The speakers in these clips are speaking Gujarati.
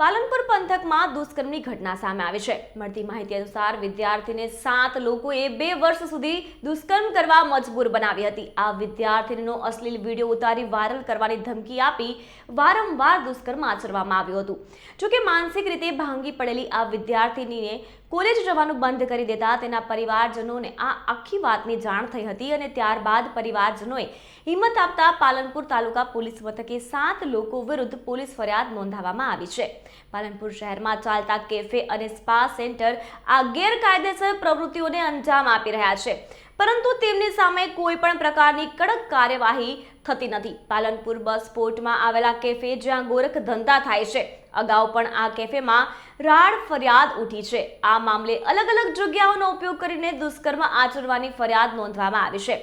પાલનપુર પંથકમાં દુષ્કર્મની ઘટના સામે આવી છે. મળતી માહિતી અનુસાર વિદ્યાર્થીને સાત લોકોએ બે વર્ષ સુધી દુષ્કર્મ કરવા મજબૂર બનાવી હતી. આ વિદ્યાર્થીનો અશ્લીલ વીડિયો ઉતારી વાયરલ કરવાની ધમકી આપી વારંવાર દુષ્કર્મ આચરવામાં આવ્યું હતું. જોકે માનસિક રીતે ભાંગી પડેલી આ વિદ્યાર્થીનીને કોલેજ જવાનું બંધ કરી દેતા તેના પરિવારજનોને આ આખી વાતની જાણ થઈ હતી અને ત્યારબાદ પરિવારજનોએ હિંમત આપતા પાલનપુર તાલુકા પોલીસ મથકે સાત લોકો વિરુદ્ધ પોલીસ ફરિયાદ નોંધાવવામાં આવી છે. પાલનપુર શહેરમાં ચાલતા કેફે અને સ્પા સેન્ટર આ ગેરકાયદેસર પ્રવૃત્તિઓને અંજામ આપી રહ્યા છે. પરંતુ તેમની સામે કોઈ પણ પ્રકારની કડક કાર્યવાહી થતી નથી. પાલનપુર બસ પોર્ટમાં આવેલા કેફે જ્યાં ગોરખ ધંધા થાય છે. અગાઉ પણ આ કેફેમાં રાડ ફરિયાદ ઉઠી છે. આ મામલે અલગ અલગ જગ્યાઓનો ઉપયોગ કરીને દુષ્કર્મ આચરવાની ફરિયાદ નોંધવામાં આવી છે.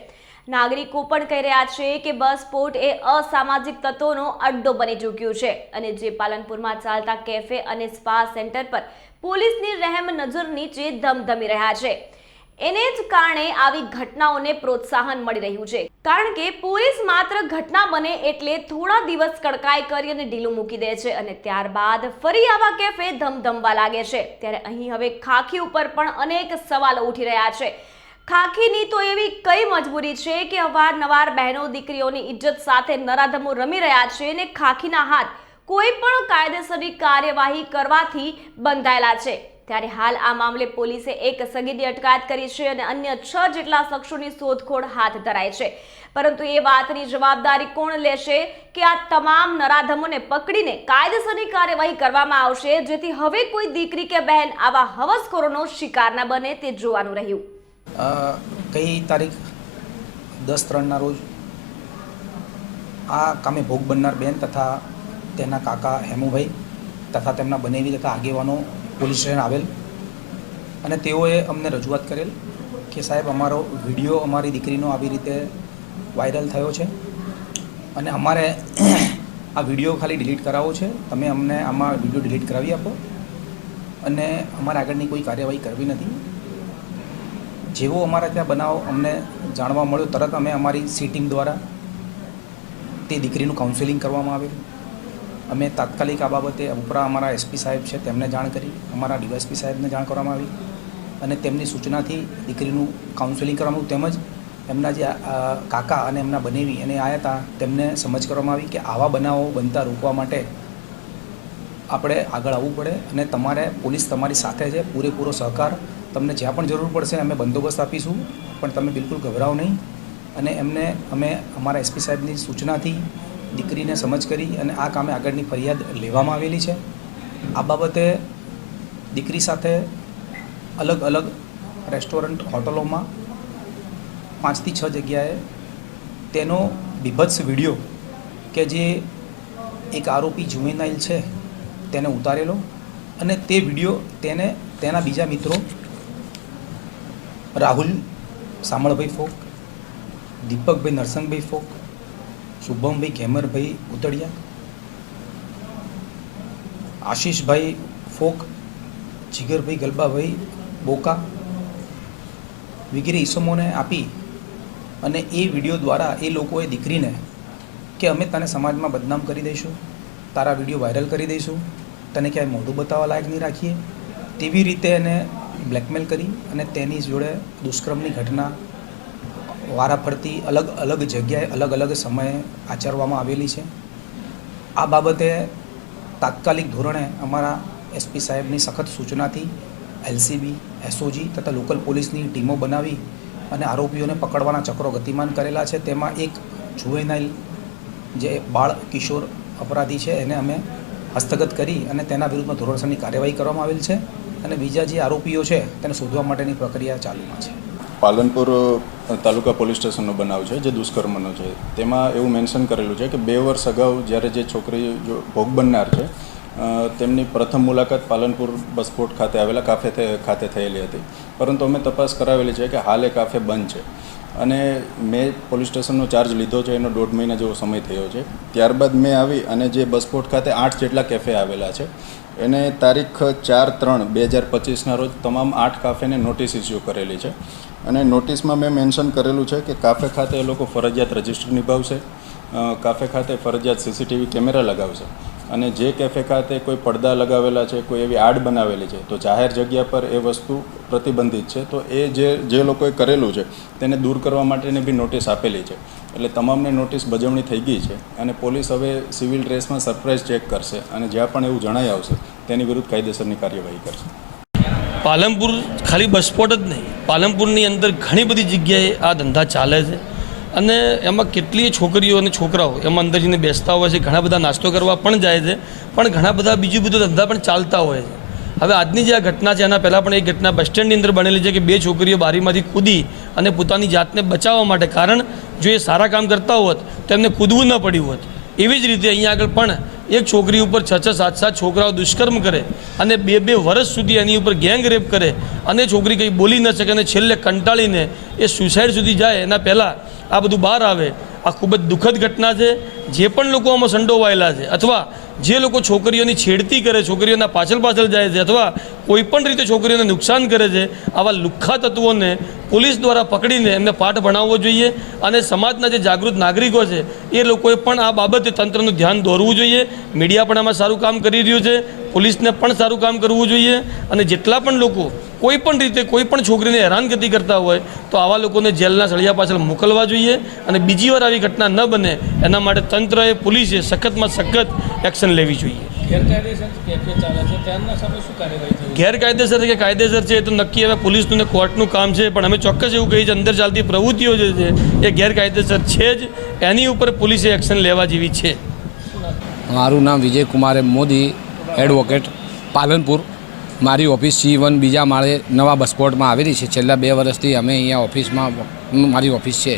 નાગરિકો પણ કહી રહ્યા છે કે બસ પોર્ટ એ અસામાજિક તત્વોનો અડ્ડો બની ચૂક્યું છે અને જે પાલનપુરમાં ચાલતા કેફે અને સ્પા સેન્ટર પર પોલીસની રહેમ નજર નીચે ધમધમી રહ્યા છે. એને જ કારણે આવી ઘટનાઓને પ્રોત્સાહન મળી રહ્યું છે. કારણ કે પોલીસ માત્ર ઘટના બને એટલે થોડા દિવસ કડકાઈ કરી અને ઢીલું મૂકી દે છે અને ત્યારબાદ ફરી આવા કેફે ધમધમવા લાગે છે. ત્યારે અહીં હવે ખાખી ઉપર પણ અનેક સવાલો ઉઠી રહ્યા છે. ખાખીની તો એવી કઈ મજબૂરી છે કે અવારનવાર બહેનો દીકરીઓની ઇજ્જત સાથે નરાધમો રમી રહ્યા છે અને ખાખીના હાથ કોઈ પણ કાયદેસરની કાર્યવાહી કરવાથી બંધાયેલા છે. ત્યારે હાલ આ મામલે પોલીસે એક સગીરની અટકાયત કરી છે અને અન્ય છ જેટલા શખ્સોની શોધખોળ હાથ ધરાઈ છે. પરંતુ એ વાતની જવાબદારી કોણ લેશે કે આ તમામ નરાધમોને પકડીને કાયદેસરની કાર્યવાહી કરવામાં આવશે, જેથી હવે કોઈ દીકરી કે બહેન આવા હવસખોરોનો શિકાર ન બને તે જોવાનું રહ્યું. કઈ તારીખ? દસ ત્રણના રોજ. આ કામે ભોગ બનનાર બેન તથા તેના કાકા હેમુભાઈ તથા તેમના બનેવી તથા આગેવાનો પોલીસ સ્ટેશન આવેલ. અને તેઓએ અમને રજૂઆત કરેલ કે સાહેબ, અમારો વીડિયો અમારી દીકરીનો આવી રીતે વાયરલ થયો છે અને અમારે આ વીડિયો ખાલી ડિલીટ કરાવવો છે. તમે અમને આમાં વીડિયો ડિલીટ કરાવી આપો અને અમારે આગળની કોઈ કાર્યવાહી કરવી નથી. જેવો અમારા ત્યાં બનાવ અમને જાણવા મળ્યો, તરત અમે અમારી સી દ્વારા તે દીકરીનું કાઉન્સેલિંગ કરવામાં આવેલું. અમે તાત્કાલિક આ બાબતે ઉપરા અમારા એસપી સાહેબ છે, તેમને જાણ કરી. અમારા ડીવાયસપી સાહેબને જાણ કરવામાં આવી અને તેમની સૂચનાથી દીકરીનું કાઉન્સેલિંગ કરવામાં તેમજ એમના જે કાકા અને એમના બનેવી અને આવ્યા હતા તેમને સમજ કરવામાં આવી કે આવા બનાવો બનતા રોકવા માટે આપણે આગળ આવવું પડે અને તમારે પોલીસ તમારી સાથે છે, પૂરેપૂરો સહકાર તમને જ્યાં પણ જરૂર પડશે અમે બંદોબસ્ત આપીશું, પણ તમે બિલકુલ ગભરાઓ નહીં. અને એમને અમે અમારા એસપી સાહેબની સૂચનાથી દીકરીને સમજ કરી અને આ કામે આગળની ફરિયાદ લેવામાં આવેલી છે. આ બાબતે દીકરી સાથે અલગ અલગ રેસ્ટોરન્ટ હોટલોમાં પાંચથી છ જગ્યાએ તેનો બીભત્સ વીડિયો કે જે એક આરોપી જુવેનાઇલ છે તેને ઉતારેલો અને તે વીડિયો તેને તેના બીજા મિત્રો રાહુલ સામળભાઈ ફોક, દીપકભાઈ નરસંગભાઈ ફોક શુભમભાઈ ખેમરભાઈ ઉતળિયા આશીષભાઈ ફોક, જીગરભાઈ ગલબાભાઈ બોકા વગેરે ઈસમોને આપી અને એ વીડિયો દ્વારા એ લોકોએ દીકરીને કે અમે તને સમાજમાં બદનામ કરી દઈશું, તારા વીડિયો વાયરલ કરી દઈશું, તને ક્યાંય મોઢું બતાવવા લાયક નહીં રાખીએ. તેવી રીતે એને બ્લેકમેલ કરી અને તેની જોડે દુષ્કર્મની ઘટના વારાફરતી અલગ અલગ જગ્યાએ અલગ અલગ સમયે આચરવામાં આવેલી છે. આ બાબતે તાત્કાલિક ધોરણે અમારા એસપી સાહેબની સખત સૂચનાથી એલસીબી, એસઓજી તથા લોકલ પોલીસની ટીમો બનાવી અને આરોપીઓને પકડવાના ચક્રો ગતિમાન કરેલા છે. તેમાં એક જુવેનાઇલ જે બાળ કિશોર અપરાધી છે, એને અમે હસ્તગત કરી અને તેના વિરુદ્ધમાં ધોરણસરની કાર્યવાહી કરવામાં આવેલ છે અને બીજા જે આરોપીઓ છે, તેને શોધવા માટેની પ્રક્રિયા ચાલુમાં છે. પાલનપુર તાલુકા પોલીસ સ્ટેશનનો બનાવ છે, જે દુષ્કર્મનો છે. તેમાં એવું મેન્શન કરેલું છે કે બે વર્ષ અગાઉ જ્યારે જે છોકરી જો ભોગ બનનાર છે તેમની પ્રથમ મુલાકાત પાલનપુર બસપોર્ટ ખાતે આવેલા કાફે ખાતે થયેલી હતી. પરંતુ અમે તપાસ કરાવેલી છે કે હાલ એ કાફે બંધ છે. અને મેં પોલીસ સ્ટેશનનો ચાર્જ લીધો છે, એનો દોઢ મહિના જેવો સમય થયો છે. ત્યારબાદ મેં આવી અને જે બસપોર્ટ ખાતે આઠ જેટલા કેફે આવેલા છે. એને તારીખ ચાર ત્રણ બે હજાર પચીસના રોજ તમામ આઠ કાફેને નોટિસ ઇસ્યુ કરેલી છે. અને નોટિસમાં મેં મેન્શન કરેલું છે કે કાફે ખાતે એ લોકો ફરજિયાત રજિસ્ટર નિભાવશે. કાફે ખાતે ફરજિયાત સીસીટીવી કેમેરા લગાવશે. અને જે કેફે ખાતે કોઈ પડદા લગાવેલા છે, કોઈ એવી આડ બનાવેલી છે, તો જાહેર જગ્યા પર એ વસ્તુ પ્રતિબંધિત છે, તો એ જે જે લોકોએ કરેલું છે, તેને દૂર કરવા માટેની બી નોટિસ આપેલી છે. એટલે તમામને નોટિસ બજવણી થઈ ગઈ છે અને પોલીસ હવે સિવિલ ડ્રેસમાં સરપ્રાઇઝ ચેક કરશે અને જ્યાં પણ એવું જણાઈ આવશે, તેની વિરુદ્ધ કાયદેસરની કાર્યવાહી કરશે. પાલનપુર ખાલી બસપોટ જ નહીં, પાલનપુરની અંદર ઘણી બધી જગ્યાએ આ ધંધા ચાલે છે. અને એમાં કેટલીય છોકરીઓ અને છોકરાઓ, એમાં અંદર જઈને બેસતા હોય છે, ઘણા બધા નાસ્તો કરવા પણ જાય છે, પણ ઘણા બધા બીજું બધું ધંધા પણ ચાલતા હોય છે. હવે આજની જે આ ઘટના છે, એના પહેલાં પણ એક ઘટના બસ સ્ટેન્ડની અંદર બનેલી છે કે બે છોકરીઓ બારીમાંથી કૂદી અને પોતાની જાતને બચાવવા માટે કારણ, જો એ સારા કામ કરતા હોત, તો એમને કૂદવું ન પડ્યું હોત. એવી જ રીતે અહીંયા આગળ પણ એક છોકરી ઉપર છ છ સાત સાત છોકરાઓ દુષ્કર્મ કરે અને બે બે વર્ષ સુધી એની ઉપર ગેંગ રેપ કરે અને છોકરી કંઈ બોલી ન શકે અને છેલ્લે કંટાળીને એ સુસાઇડ સુધી જાય, એના પહેલાં આ બધું બહાર આવે. આ ખૂબ જ દુઃખદ ઘટના છે. જે પણ લોકો આમાં સંડોવાયેલા છે અથવા જે લોકો છોકરીઓની છેડતી કરે, છોકરીઓના પાછળ પાછળ જાય છે અથવા કોઈ પણ રીતે છોકરીઓને નુકસાન કરે છે, આવા લુખ્ખા તત્વોને પોલીસ દ્વારા પકડીને એમને પાઠ ભણાવવો જોઈએ અને સમાજના જે જાગૃત નાગરિકો છે, એ લોકોએ પણ આ બાબતે તંત્રનું ધ્યાન દોરવું જોઈએ. મીડિયા પણ આમાં સારું કામ કરી રહ્યું છે, પોલીસને પણ સારું કામ કરવું જોઈએ અને જેટલા પણ લોકો કોઈ પણ રીતે કોઈ પણ છોકરીને હેરાનગતિ કરતા હોય, તો આવા લોકોને જેલના સળિયા પાછળ મોકલવા જોઈએ અને બીજી વાર આવી ઘટના ન બને, એના માટે તંત્રએ, પોલીસે સખતમાં સખત એક્શન લેવી જોઈએ. ગેરકાયદેસર કે કાયદેસર છે એ તો નક્કી હવે પોલીસનું ને કોર્ટનું કામ છે પણ અમે ચોક્કસ એવું કહીએ છીએ અંદર ચાલતી પ્રવૃત્તિઓ જે છે એ ગેરકાયદેસર છે જ. એની ઉપર પોલીસે એક્શન લેવા જેવી છે. મારું નામ વિજય કુમાર મોદી એડવોકેટ પાલનપુર. મારી ઓફિસ સી વન બીજા માળે નવા બસકોટમાં આવેલી છે. છેલ્લા બે વર્ષથી અમે અહીંયા ઓફિસમાં મારી ઓફિસ છે.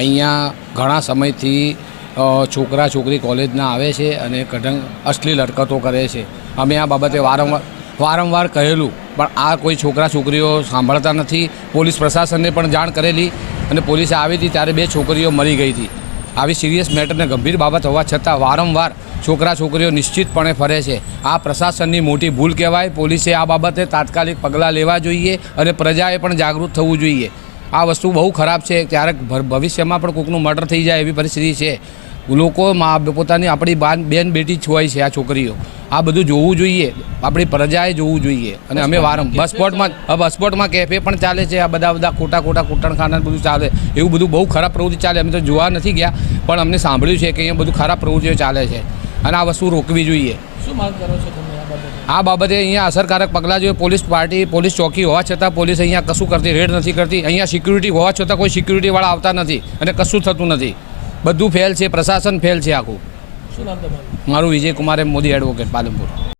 અહીંયા ઘણા સમયથી છોકરા, છોકરી કોલેજના આવે છે અને કઢંગ અશ્લીલ હરકતો કરે છે. અમે આ બાબતે વારંવાર વારંવાર કહેલું. પણ આ કોઈ છોકરા, છોકરીઓ સાંભળતા નથી. પોલીસ પ્રશાસનને પણ જાણ કરેલી અને પોલીસે આવી હતી ત્યારે બે છોકરીઓ મરી ગઈ હતી. આવી સિરિયસ મેટરને ગંભીર બાબત હોવા છતાં વારંવાર છોકરા, છોકરીઓ નિશ્ચિતપણે ફરે છે. આ પ્રશાસનની મોટી ભૂલ કહેવાય. પોલીસે આ બાબતે તાત્કાલિક પગલાં લેવા જોઈએ અને પ્રજાએ પણ જાગૃત થવું જોઈએ. આ વસ્તુ બહુ ખરાબ છે. ક્યારેક ભવિષ્યમાં પણ કોઈકનું મર્ડર થઈ જાય એવી પરિસ્થિતિ છે. લોકો પોતાની આપણી બાન બેન બેટી છોવાય છે આ છોકરીઓ. આ બધું જોવું જોઈએ. આપણી પ્રજાએ જોવું જોઈએ. અને અમે વારંવાર બસ સ્પોટમાં બસ સ્પોટમાં કેફે પણ ચાલે છે. આ બધા બધા ખોટા ખોટા કૂટણખાના બધું ચાલે. એવું બધું બહુ ખરાબ પ્રવૃત્તિ ચાલે. અમે તો જોવા નથી ગયા પણ અમને સાંભળ્યું છે કે અહીંયા બધું ખરાબ પ્રવૃત્તિઓ ચાલે છે. અને આ વસ્તુ રોકવી જોઈએ. શું માંગ કરો છો આ બાબતે અહીંયા અસરકારક પગલાં જોઈએ. પોલીસ પાર્ટી પોલીસ ચોકી હોવા છતાં પોલીસ અહીંયા કશું કરતી રેડ નથી કરતી. અહીંયા સિક્યુરિટી હોવા છતાં કોઈ સિક્યુરિટીવાળા આવતા નથી અને કશું થતું નથી. બધું ફેલ છે પ્રશાસન ફેલ છે આખું. મારું વિજય કુમાર એમ મોદી એડવોકેટ પાલનપુર.